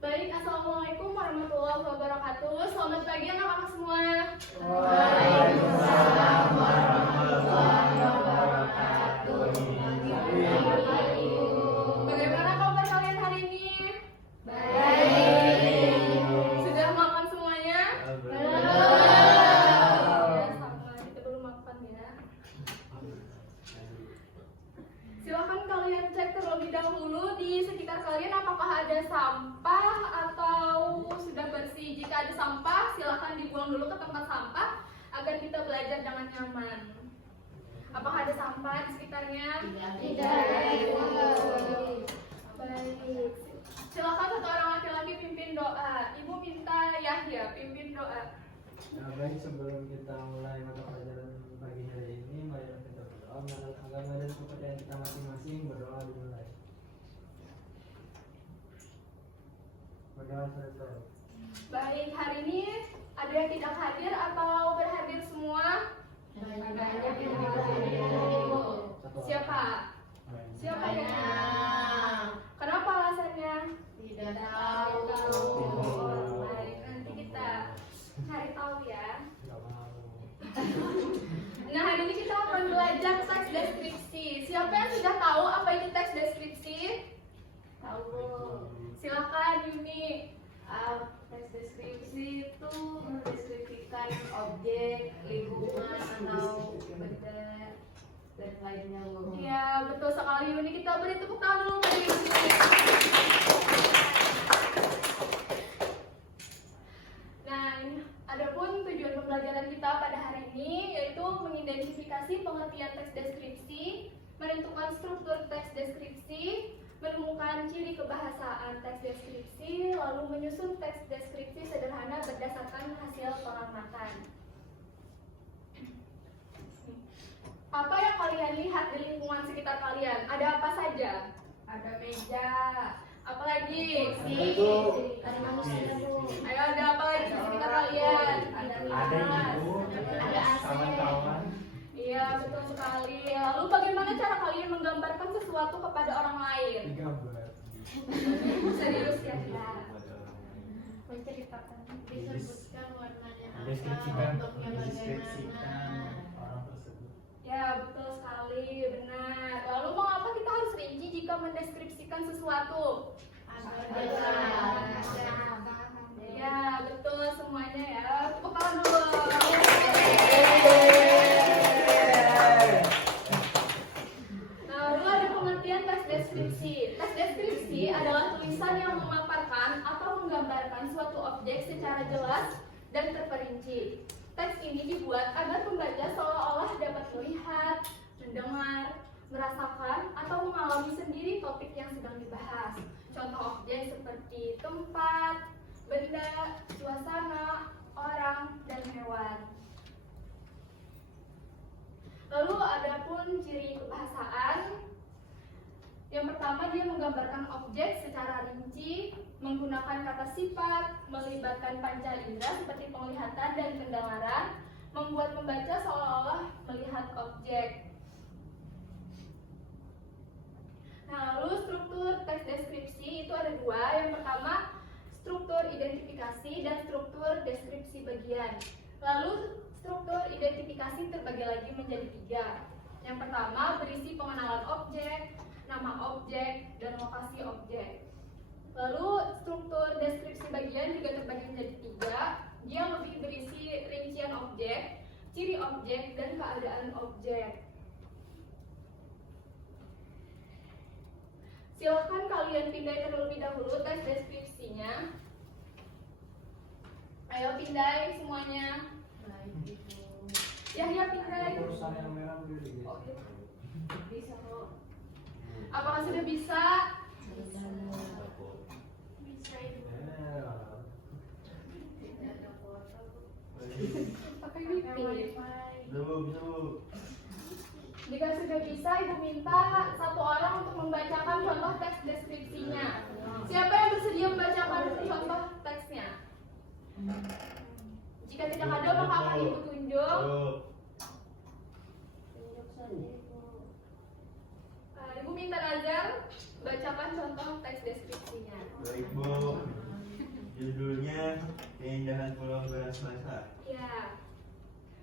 Baik, Assalamualaikum warahmatullahi wabarakatuh. Selamat pagi anak-anak semua. Waalaikumsalam warahmatullahi wabarakatuh. Bagaimana kabar kalian hari ini? Baik. Sudah makan semuanya? Belum. Ya, sama, kita belum makan ya. Silakan kalian cek terlebih dahulu di sekitar kalian apakah ada sampah atau sudah bersih. Jika ada sampah, silakan dibuang dulu ke tempat sampah agar kita belajar dengan nyaman. Apakah ada sampah di sekitarnya? Tidak. Baik. Silakan satu orang laki-laki pimpin doa. Ibu minta Yahya pimpin doa. Nah, baik, sebelum kita mulai mata pelajaran pagi hari ini, mari kita berdoa menurut agama dan kepercayaan kita masing-masing. Berdoa dimulai. Berdoa selesai. Baik, hari ini ada yang tidak hadir atau berhadir semua? Siapa? Siapa yang? Kenapa alasannya? Tidak tahu. Baik, nanti kita cari tahu ya. Tidak mau. Nah, hari ini kita akan belajar teks deskripsi. Siapa yang sudah tahu apa itu teks deskripsi? Tahu. Silakan Yuni. Teks deskripsi itu mendeskripsikan objek, lingkungan, atau benda dan lainnya. Ya, betul sekali Yuni. Kita beri tepuk tangan dulu bagi Yuni. Nah, adapun tujuan pembelajaran kita pada hari ini yaitu mengidentifikasi pengertian teks deskripsi, menentukan struktur teks deskripsi, menemukan ciri kebahasaan teks deskripsi, lalu menyusun teks deskripsi sederhana berdasarkan hasil pengamatan. Apa yang kalian lihat di lingkungan sekitar kalian? Ada apa saja? Ada meja, Apalagi? ada manusia, Ayo, ada apa lagi di sekitar kalian? ada Ibu, ada AC. kawan-kawan. Iya, betul sekali. Lalu bagaimana cara kalian menggambarkan sesuatu kepada orang lain? Digambar. Serius ya? Menceritakan, disebutkan warnanya apa, Deskripsikan. bentuknya bagaimana. Orang tersebut. Ya, betul sekali, benar. Lalu mengapa kita harus rinci jika mendeskripsikan sesuatu? Ya, betul semuanya ya. Tepuk tangan dulu. Lalu ada pengertian teks deskripsi. Teks deskripsi adalah tulisan yang memaparkan atau menggambarkan suatu objek secara jelas dan terperinci. Teks ini dibuat agar pembaca seolah-olah dapat melihat, mendengar, merasakan, atau mengalami sendiri topik yang sedang dibahas. Contoh objek seperti tempat, benda, suasana, orang, dan hewan. Lalu ada pun ciri kebahasaan. Yang pertama, dia menggambarkan objek secara rinci, menggunakan kata sifat, melibatkan panca indera seperti penglihatan dan pendengaran, membuat pembaca seolah-olah melihat objek. Nah, lalu struktur teks deskripsi itu ada dua. Yang pertama, struktur identifikasi dan struktur deskripsi bagian. Lalu struktur identifikasi terbagi lagi menjadi tiga. Yang pertama, berisi pengenalan objek, nama objek, dan lokasi objek. Lalu struktur deskripsi bagian juga terbagi menjadi tiga. Dia lebih berisi rincian objek, ciri objek, dan keadaan objek. Silahkan kalian pindai terlebih dahulu teks deskripsinya. Ayo pindai semuanya. Yahya pindai. Perusahaan yang merah udah di Oh, iya. Bisa kok. Apakah sudah bisa? Bisa itu. Tidak ada foto. Pakai wifi. Belum. Jika sudah bisa, ibu minta satu orang untuk membacakan contoh teks deskripsinya. Siapa yang bersedia membacakan contoh teksnya? Jika tidak ada, maka akan ibu tunjuk. Tunjuk saja itu. Ibu minta Nazar bacakan contoh teks deskripsinya. Baik, Bu. Keindahan Pulau Beras Basah. Ya.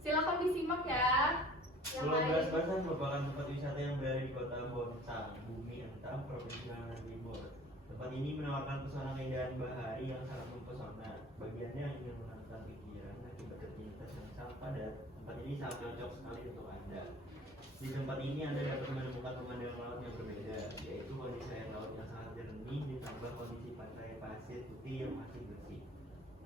Silakan disimak ya. Yang Pulau Beras lain. Basah merupakan tempat wisata yang berada di kota Bontang, Bumi Entang, Provinsi Kalimantan Timur. Tempat ini menawarkan pesona keindahan bahari yang sangat mempesona. Bagi Anda yang ingin menenangkan pikiran akibat rutinitas yang sangat padat, tempat ini sangat cocok sekali untuk Anda. Di tempat ini Anda dapat menemukan pemandangan laut yang berbeda, yaitu kondisi air laut yang sangat jernih ditambah kondisi pantai pasir putih yang masih bersih.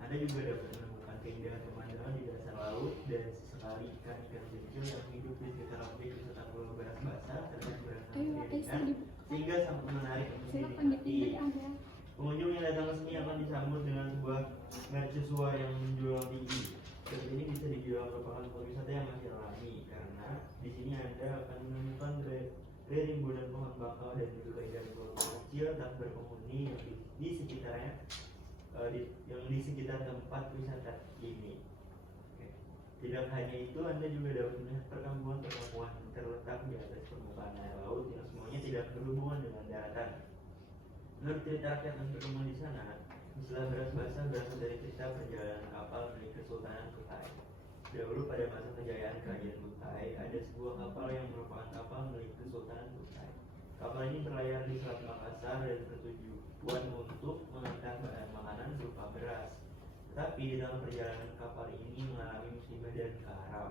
Anda juga dapat menemukan keindahan pemandangan di dasar laut dan sesekali ikan-ikan kecil yang hidup di sekitar objek wisata Pulau Beras Basah terlihat beraneka sehingga sangat menarik untuk Silakan dinikmati. dipilih Anda. Pengunjung yang datang ke sini akan disambut dengan sebuah mercusuar yang menjulang tinggi. Tempat ini bisa dibilang merupakan wisata yang masih alami karena di sini Anda akan menemukan rimbunan pohon bakau dan juga keindahan pulau kecil tak berpenghuni yang di sekitarnya, yang di sekitar tempat wisata ini. Oke. Tidak hanya itu, Anda juga dapat melihat perkampungan terletak di atas permukaan air laut yang semuanya tidak berhubungan dengan daratan. Menurut cerita rakyat yang berkembang di sana, istilah Beras Basah berasal dari cerita perjalanan kapal milik Kesultanan Kutai. Dahulu pada masa kejayaan Kerajaan Kutai, ada sebuah kapal yang merupakan kapal milik Kesultanan Kutai. Kapal ini berlayar di Selat Makassar dan bertujuan untuk mengantar bahan makanan berupa beras. Tetapi di dalam perjalanan kapal ini mengalami musibah dan karam.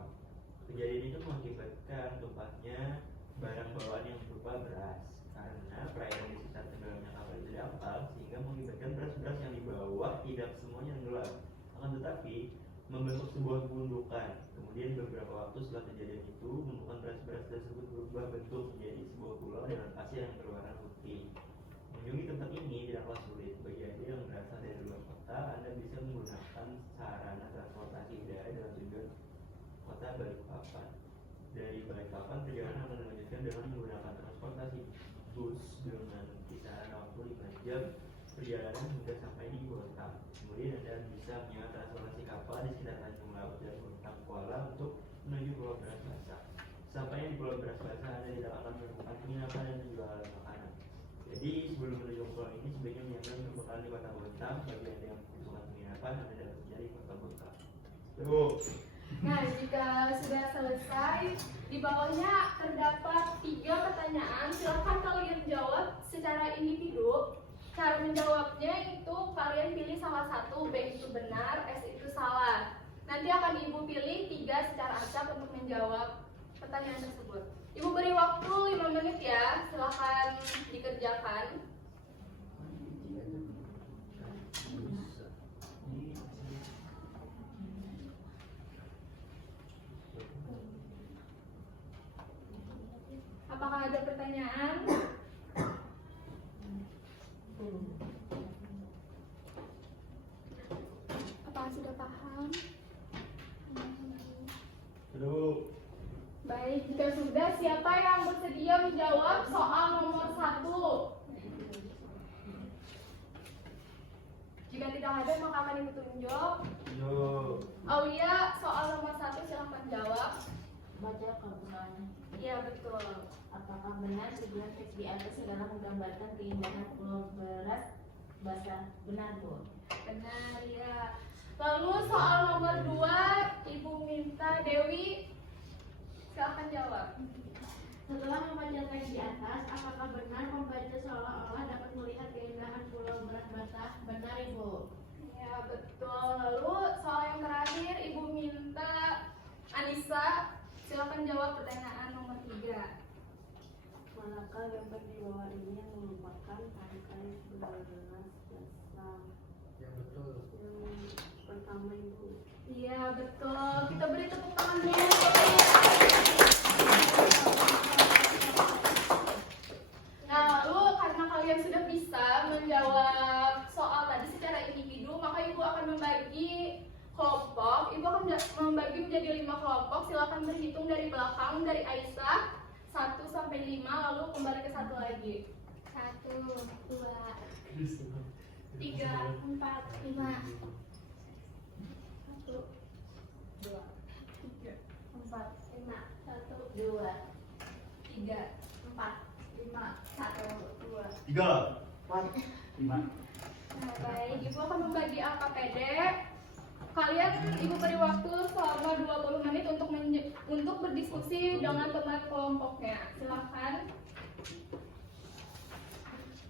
Kejadian itu mengakibatkan tumpahnya barang bawaan yang berupa beras. Karena perairan di sekitar tenggelamnya kapal itu dangkal, sehingga mengakibatkan beras-beras yang dibawa tidak semuanya tenggelam. Akan tetapi membentuk sebuah gundukan. Kemudian beberapa waktu setelah kejadian itu, gundukan beras-beras tersebut berubah bentuk menjadi sebuah pulau dengan pasir yang berwarna putih. Mengunjungi tempat ini tidaklah sulit. Bagi Anda yang berasal dari luar kota, Anda bisa menggunakan sarana transportasi udara dengan tujuan kota Balikpapan. Dari Balikpapan, perjalanan akan dilanjutkan dengan menggunakan transportasi bus dengan kisaran waktu 5 jam perjalanan hingga sampai di Bontang. Kemudian Anda bisa menyewa transportasi kapal di sekitar Tanjung Laut dan Bontang Kuala untuk menuju Pulau Beras Basah. Sampainya di Pulau Beras Basah, Anda tidak akan menemukan penginapan dan juga alat makanan. Jadi sebelum menuju ke pulau ini, sebaiknya menyiapkan perbekalan di Kota Bontang. Bagi Anda yang membutuhkan penginapan, Anda dapat mencari Kota Bontang. Tuh. Nah, jika sudah selesai, di bawahnya terdapat 3 pertanyaan. Silakan kalian jawab secara individu. Cara menjawabnya itu kalian pilih salah satu, B itu benar, S itu salah. Nanti akan Ibu pilih 3 secara acak untuk menjawab pertanyaan tersebut. Ibu beri waktu 5 menit ya, silakan dikerjakan. Apakah ada pertanyaan? Apakah sudah paham? Aduh. Baik, jika sudah, siapa yang bersedia menjawab soal nomor 1? Jika tidak ada, maka akan Ibu tunjuk. Yo. Aulia, soal nomor 1 silahkan jawab. Baca kebenaran. Iya, betul. Apakah benar tujuan teks di atas adalah menggambarkan keindahan Pulau Beras Basah? Benar, Bu. Benar, ya. Lalu soal nomor 2, Ibu minta Dewi silahkan jawab. Setelah membaca teks di atas, apakah benar membaca seolah-olah dapat melihat keindahan Pulau Beras Basah? Benar, Ibu. Ya, betul. Lalu soal yang terakhir, Ibu minta Anissa silahkan jawab pertanyaan nomor 3. Manakah gambar di bawah ini yang merupakan pantai Pulau Beras Basah? Yang betul. Yang pertama, Ibu. Iya, betul. Kita beri tepuk tangan dulu. Nah, lalu karena kalian sudah bisa menjawab soal tadi secara individu, maka Ibu akan membagi kelompok. Ibu akan membagi menjadi 5 kelompok. Silakan berhitung dari belakang, dari Aisyah 1 sampai 5, lalu kembali ke 1 lagi. 1, 2, 3, 4, 5. 1, 2, 3, 4, 5, 1, 2, 3, 4, 5, 1, 2. 3, 4, 5. Nah, baik, Ibu akan membagi angka pendek Ibu beri waktu selama 20 menit untuk berdiskusi dengan teman kelompoknya.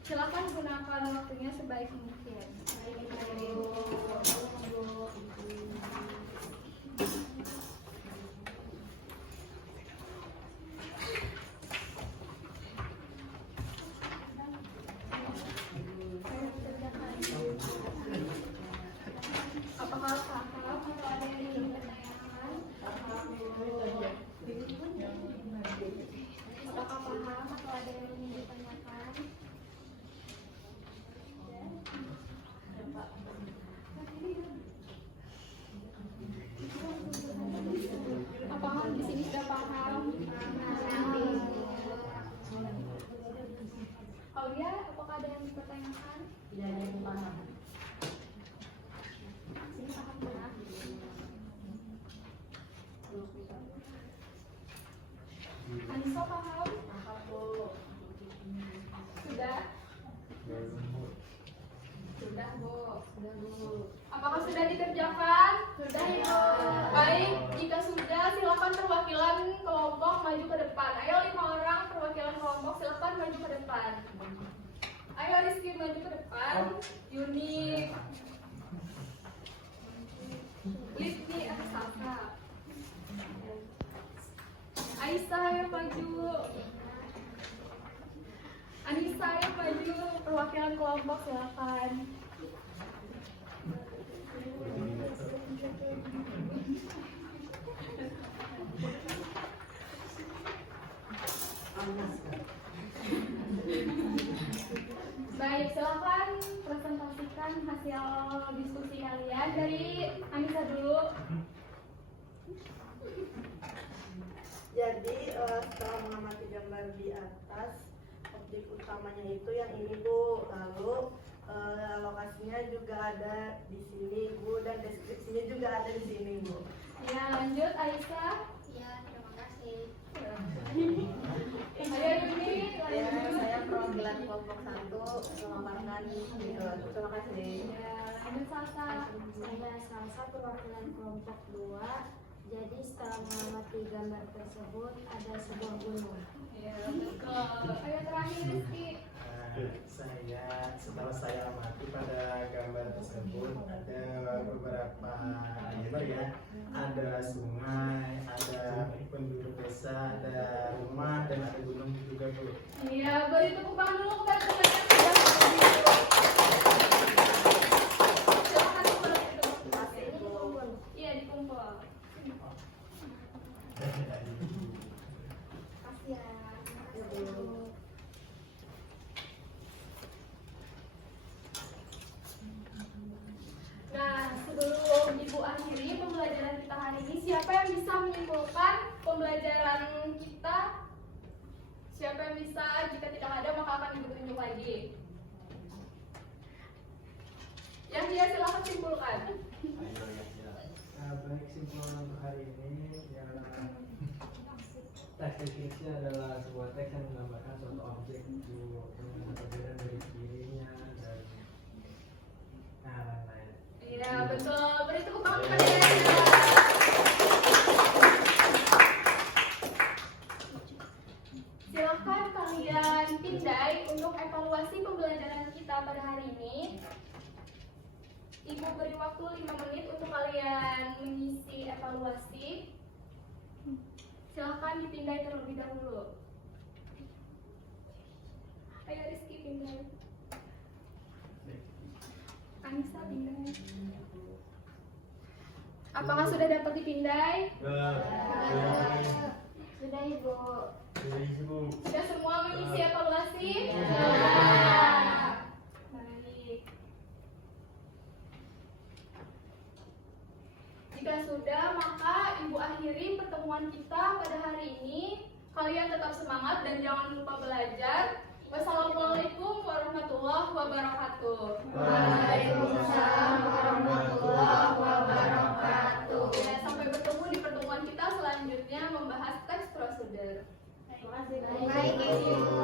Silakan gunakan waktunya sebaik mungkin. Apakah paham atau ada yang ingin ditanyakan? Apakah paham atau ada yang ingin ditanyakan? Apakah di sini sudah paham? Aulia, apakah ada yang dipertanyakan? Tidak ada yang paham. Sini paham ya? Anissa paham? Paham, Bu. Sudah? Sudah, Bu. Sudah, Bu. Apakah sudah dikerjakan? Sudah, Ibu. Baik, jika sudah silakan perwakilan kelompok maju ke depan. Ayo 5 orang perwakilan kelompok silakan maju ke depan. Ayo Rizky maju ke depan. Yuni, Lifni, Sasa, Aisyah yang maju. Anissa yang maju. Perwakilan kelompok silakan. Baik, silakan presentasikan hasil diskusi kalian. Dari Anissa dulu. Jadi setelah mengamati gambar di atas, objek utamanya itu yang ini Bu, lalu lokasinya juga ada di sini Bu, dan deskripsinya juga ada di sini Bu. Ya, lanjut Aisyah. Ya, terima kasih. Ayo Yuni, Ya, lanjut. saya perwakilan kelompok 1 memaparkan gitu. Terima kasih. Ya, lanjut Sasa. Saya Salsa perwakilan kelompok 2. Jadi setelah mengamati gambar tersebut ada sebuah gunung. Ya, betul. Ayo terakhir Rizky. Setelah saya amati pada gambar tersebut ada beberapa gambar ya, ada sungai, ada penduduk desa, ada rumah dan ada gunung juga Bu. Iya, beri tepuk tangan dulu kepada teman yang sudah hadir. Silakan beri tepuk tangan. Iya, dikumpul. Kasih ya. Nah, sebelum Ibu akhiri pembelajaran kita hari ini, siapa yang bisa menyimpulkan pembelajaran kita? Siapa yang bisa? Jika tidak ada, maka akan Ibu tunjuk lagi. Yang dia silakan simpulkan. Baik, simpulan untuk hari ini ya, teks deskripsi adalah sebuah teks yang menggambarkan suatu objek itu dengan perbedaan dari cirinya dan lain-lain. Iya, betul. Beri tepuk tangan kepada dia. Silahkan kalian pindai untuk evaluasi pembelajaran kita pada hari ini. Ibu beri waktu 5 menit untuk kalian mengisi evaluasi. Silahkan dipindai terlebih dahulu. Ayo Rizky pindai. Anissa pindai. Apakah sudah dapat dipindai? Sudah, Ibu. Sudah semua mengisi evaluasi? Ya. Baik. Jika sudah, maka Ibu akhiri pertemuan kita pada hari ini. Kalian tetap semangat dan jangan lupa belajar. Wassalamualaikum warahmatullahi wabarakatuh. Waalaikumsalam warahmatullahi wabarakatuh. Ya, sampai bertemu di pertemuan kita selanjutnya membahas teks prosedur. Baik, Ibu.